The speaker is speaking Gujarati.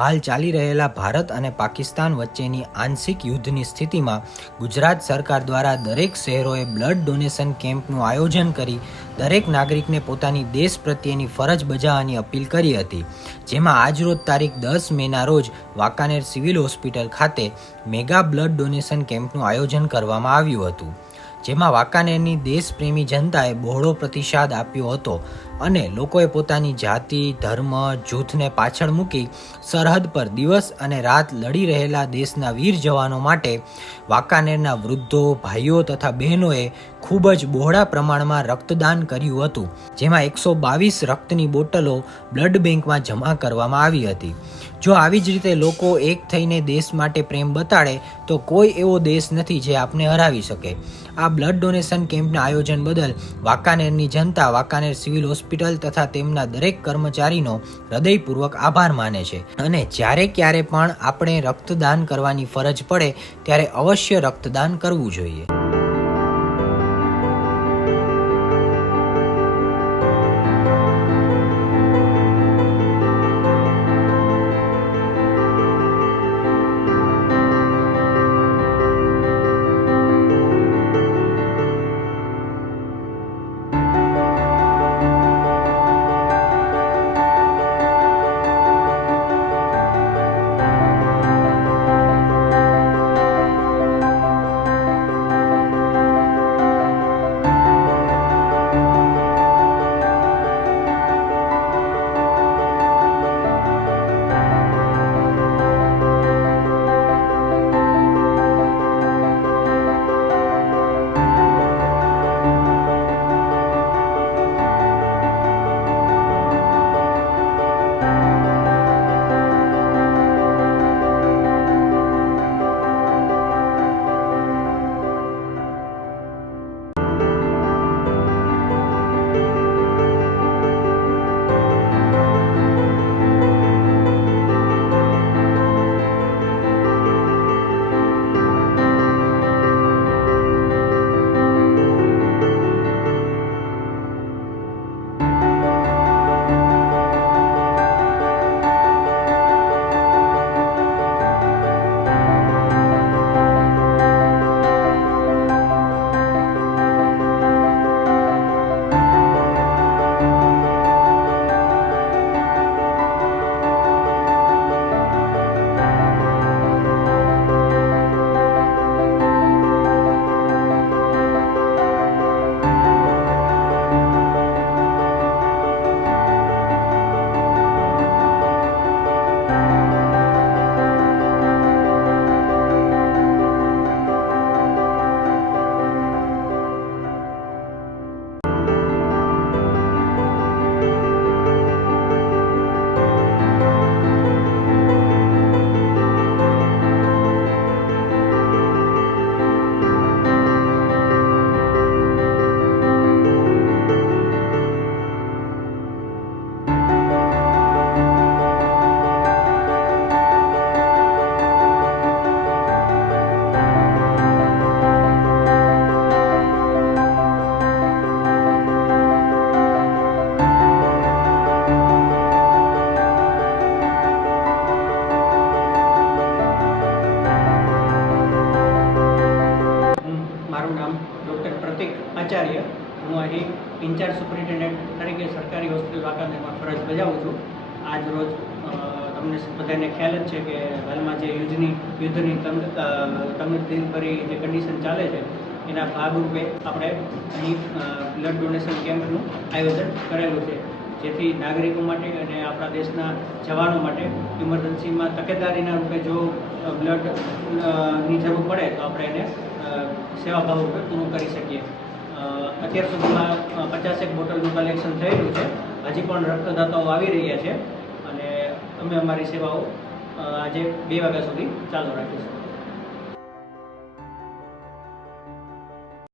હાલ ચાલી રહેલા ભારત અને પાકિસ્તાન વચ્ચેની આંશિક યુદ્ધની સ્થિતિમાં ગુજરાત સરકાર દ્વારા દરેક શહેરોએ બ્લડ ડોનેશન કેમ્પનું આયોજન કરી દરેક નાગરિકને પોતાની દેશ પ્રત્યેની ફરજ બજાવવાની અપીલ કરી હતી, જેમાં આજરોજ તારીખ 10 મેના રોજ વાંકાનેર સિવિલ હોસ્પિટલ ખાતે મેગા બ્લડ ડોનેશન કેમ્પનું આયોજન કરવામાં આવ્યું હતું, જેમાં વાંકાનેરની દેશપ્રેમી જનતાએ બહોળો પ્રતિસાદ આપ્યો હતો અને લોકોએ પોતાની જાતિ, ધર્મ, જૂથને પાછળ મૂકી સરહદ પર દિવસ અને રાત લડી રહેલા દેશના વીર જવાનો માટે વાંકાનેરના વૃદ્ધો, ભાઈઓ તથા બહેનોએ ખૂબ જ બહોળા પ્રમાણમાં રક્તદાન કર્યું હતું, જેમાં 122 રક્તની બોટલો બ્લડ બેંકમાં જમા કરવામાં આવી હતી। જો આવી જ રીતે લોકો એક થઈને દેશ માટે પ્રેમ બતાડે તો કોઈ એવો દેશ નથી જે આપને હરાવી શકે। આ બ્લડ ડોનેશન કેમ્પના આયોજન બદલ વાંકાનેરની જનતા વાંકાનેર સિવિલ હોસ્પિટલ તથા તેમના દરેક કર્મચારીનો હૃદયપૂર્વક આભાર માને છે અને જ્યારે ક્યારે પણ આપણે રક્તદાન કરવાની ફરજ પડે ત્યારે અવશ્ય રક્તદાન કરવું જોઈએ। ડૉક્ટર પ્રતિક આચાર્ય, હું અહીં ઇન્ચાર્જ સુપરિન્ટેન્ડન્ટ તરીકે સરકારી હોસ્પિટલ વાંકાનેરમાં ફરજ બજાવું છું। આજ રોજ તમને બધાને ખ્યાલ જ છે કે હાલમાં જે યુદ્ધની તંગદિલભરી જે કન્ડિશન ચાલે છે એના ભાગરૂપે આપણે અહીં બ્લડ ડોનેશન કેમ્પનું આયોજન કરેલું છે, જેથી નાગરિકો માટે અને આપણા દેશના જવાનો માટે ઇમરજન્સીમાં તકેદારીના રૂપે જો બ્લડની જરૂર પડે તો આપણે એને સેવાભાવ રૂપે પૂરું કરી શકીએ। અત્યાર સુધીમાં 50 બોટલનું કલેક્શન થયેલું છે, હજી પણ રક્તદાતાઓ આવી રહ્યા છે અને અમે અમારી સેવાઓ આજે 2 વાગ્યા સુધી ચાલુ રાખીશું।